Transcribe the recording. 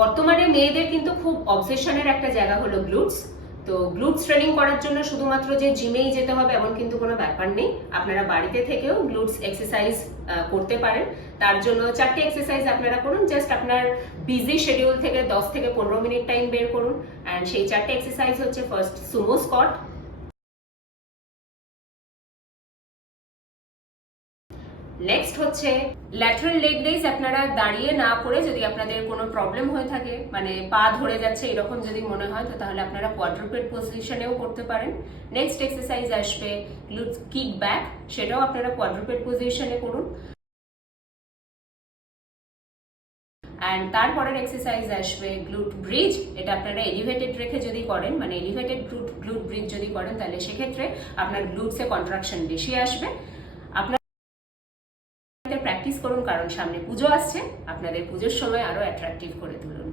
বর্তমানে মেয়েদের কিন্তু খুব অবসেশনের একটা জায়গা হলো গ্লুটস। তো গ্লুটস ট্রেনিং করার জন্য শুধুমাত্র যে জিমেই যেতে হবে এমন কিন্তু কোনো ব্যাপার নেই, আপনারা বাড়িতে থেকেও গ্লুটস এক্সারসাইজ করতে পারেন। তার জন্য 4টে এক্সারসাইজ আপনারা করুন, জাস্ট আপনার বিজি শিডিউল থেকে 10 থেকে 15 মিনিট টাইম বের করুন। অ্যান্ড সেই 4টে এক্সারসাইজ হচ্ছে, ফার্স্ট সুমো স্কোয়াট, নেক্সট হচ্ছে ল্যাটারাল লেগ রেইজ। আপনারা দাঁড়িয়ে না করে, যদি আপনাদের কোনো প্রবলেম হয়ে থাকে, মানে পা ধরে যাচ্ছে এরকম যদি মনে হয়, তো তাহলে আপনারা কোয়াড্রুপেড পজিশনেও করতে পারেন। নেক্সট এক্সারসাইজ আসবে গ্লুট কিক ব্যাক, সেটাও আপনারা কোয়াড্রুপেড পজিশনে করুন। অ্যান্ড তারপরের এক্সারসাইজ আসবে গ্লুট ব্রিজ। এটা আপনারা এলিভেটেড রেখে যদি করেন, মানে এলিভেটেড গ্লুট ব্রিজ যদি করেন, তাহলে সেক্ষেত্রে আপনার গ্লুটসে কন্ট্রাকশন বেশি আসবে। আপনার প্র্যাকটিস করুন, কারণ সামনে পুজো আসছে, আপনাদের পুজোর সময় আরো অ্যাট্রাকটিভ করে তুলুন।